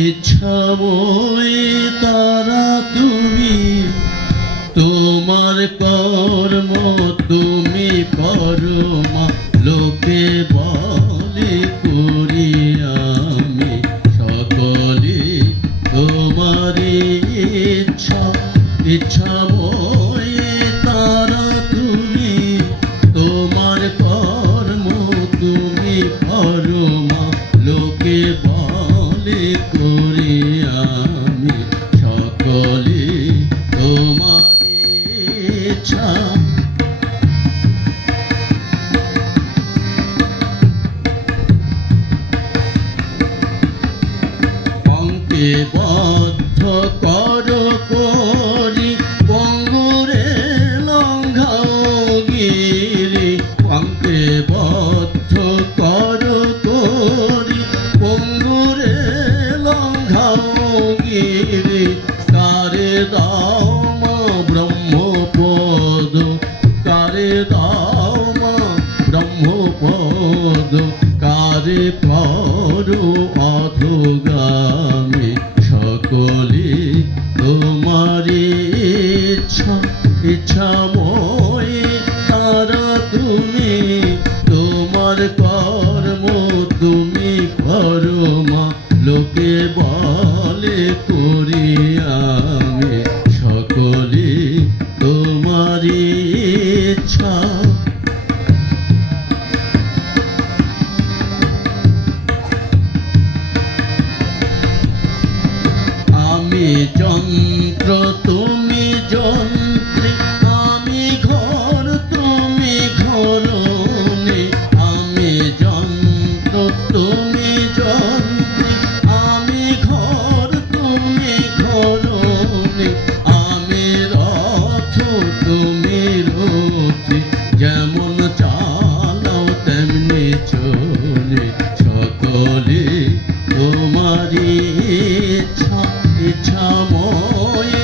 ইচ্ছাময় তারা তুমি, তোমার কর্ম তুমি করো মা। লোকে বলে করি আমি সকলে তোমার ইচ্ছা। ইচ্ছাময় তারা তুমি, তোমার কর্ম তুমি করো মা। লোকে বলে করি আমি সকলে তোমার ইচ্ছা। অঙ্কে বদ্ধ করো করি, পঙ্গুরে লঙ্ঘাও গিরি। অঙ্কে বদ্ধ করো করি, পঙ্গুরে লঙ্ঘাও গিরি। কারে দাও মা ব্রহ্মপদ, কারে দাও মা ব্রহ্মপদ। কারে করো অধোগামী সকলে তোমার ইচ্ছা। ইচ্ছাময় তারা তুমি, তোমার কর্ম তুমি করো মা। লোকে বলে করি আমি সকলে তোমার ইচ্ছা। আমি যন্ত্র তুমি যন্ত্রী, আমি ঘর তুমি ঘরণী। আমি যন্ত্র তুমি যন্ত্রী, আমি ঘর তুমি ঘরণী। আমি রথ তুমি রথী, যেমন চালাও তেমনি চলে সকলে তোমার ইচ্ছা। ইচ্ছাময়